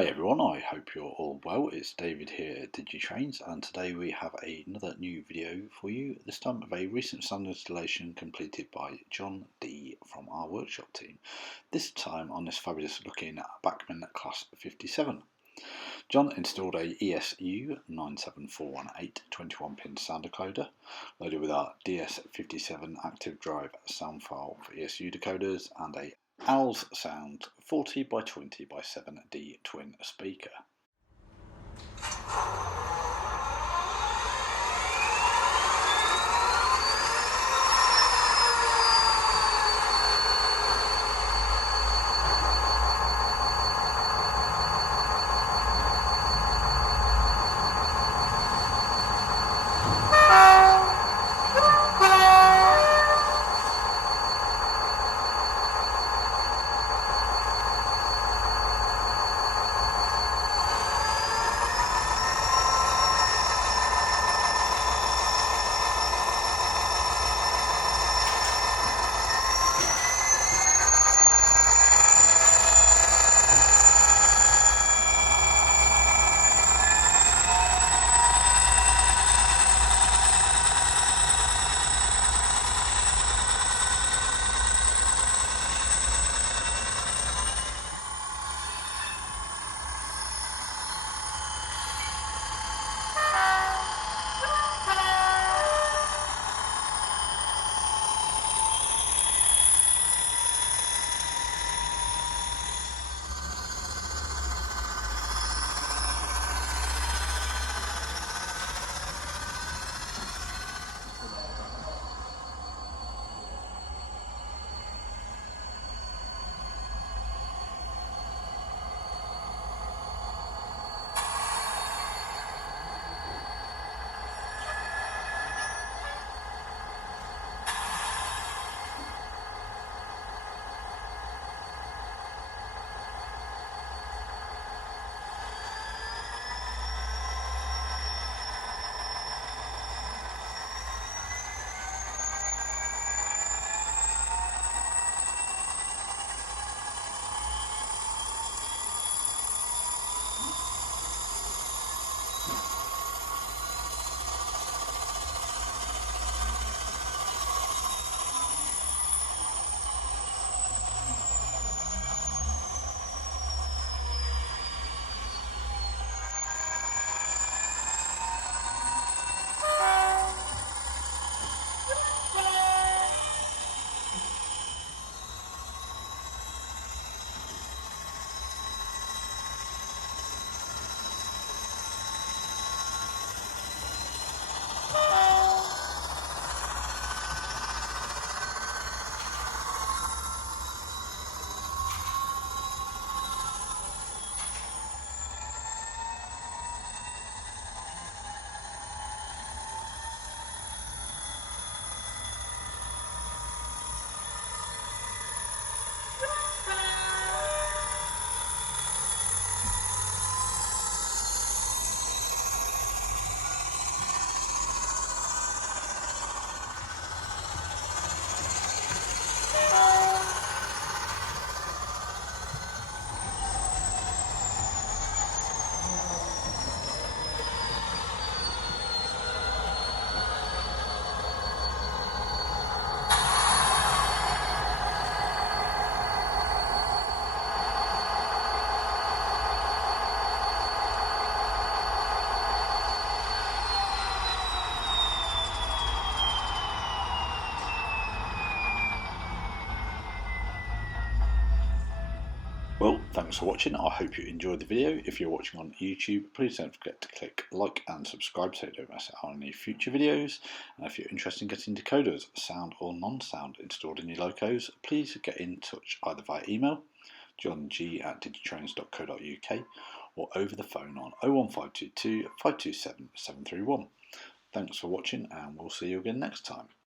Hi everyone, I hope you're all well. It's David here at Digitrains, and today we have another new video for you, this time of a recent sound installation completed by John D from our workshop team, this time on this fabulous looking Bachmann Class 57. John installed a ESU 97418 21-pin sound decoder, loaded with our DS57 active drive sound file for ESU decoders and a Owls Sound 40 by 20 by 7D twin speaker. Well, thanks for watching. I hope you enjoyed the video. If you're watching on YouTube, please don't forget to click like and subscribe so you don't miss out on any future videos. And if you're interested in getting decoders, sound or non-sound, installed in your locos, please get in touch either via email, johng@digitrains.co.uk, or over the phone on 01522 527 731. Thanks for watching, and we'll see you again next time.